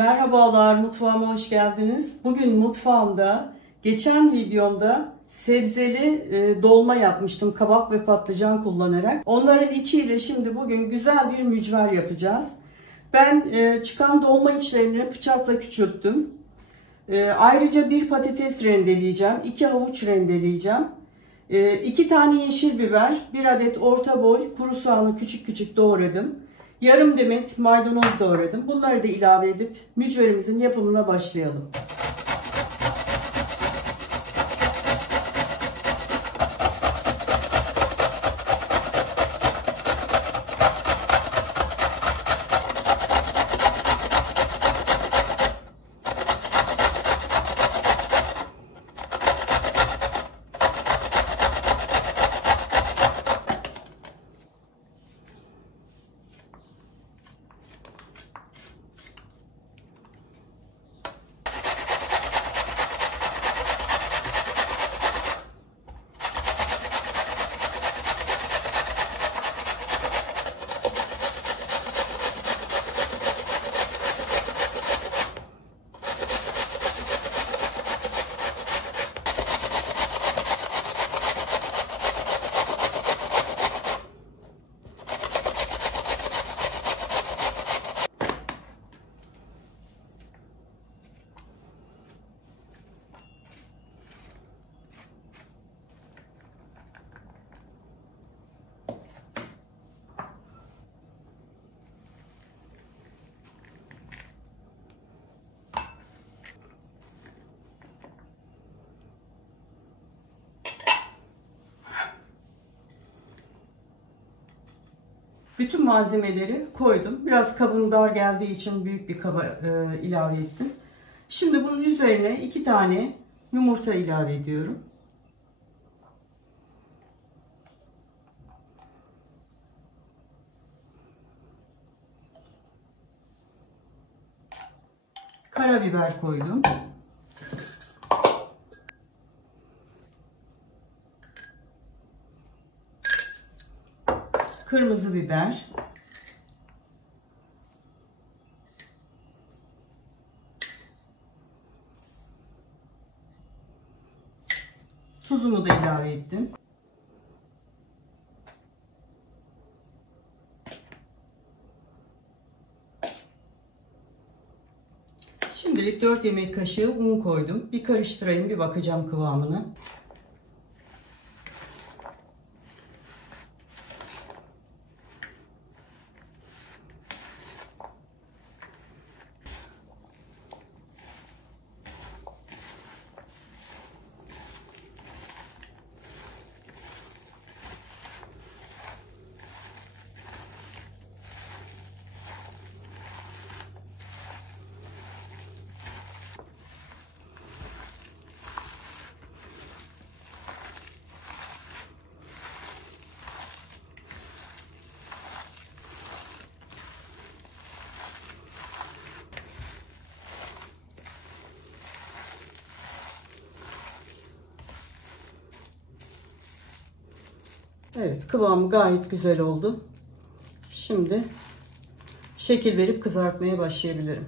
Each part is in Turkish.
Merhabalar, mutfağıma hoş geldiniz. Bugün mutfağımda, geçen videomda sebzeli dolma yapmıştım kabak ve patlıcan kullanarak. Onların içiyle şimdi bugün güzel bir mücver yapacağız. Ben çıkan dolma içlerini bıçakla küçülttüm. Ayrıca bir patates rendeleyeceğim, 2 havuç rendeleyeceğim. 2 tane yeşil biber, 1 adet orta boy kuru soğanı küçük küçük doğradım. Yarım demet maydanoz doğradım. Bunları da ilave edip mücverimizin yapımına başlayalım. Bütün malzemeleri koydum. Biraz kabım dar geldiği için büyük bir kaba ilave ettim. Şimdi bunun üzerine 2 tane yumurta ilave ediyorum. Karabiber koydum. Kırmızı biber. Tuzumu da ilave ettim. Şimdilik 4 yemek kaşığı un koydum. Bir karıştırayım, bir bakacağım kıvamına. Evet, kıvamı gayet güzel oldu. Şimdi şekil verip kızartmaya başlayabilirim.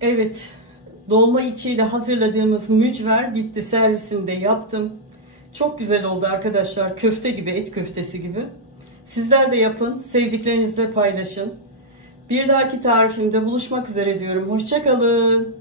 Evet, dolma içiyle hazırladığımız mücver bitti. Servisini de yaptım. Çok güzel oldu arkadaşlar. Köfte gibi, et köftesi gibi. Sizler de yapın, sevdiklerinizle paylaşın. Bir dahaki tarifimde buluşmak üzere diyorum. Hoşça kalın.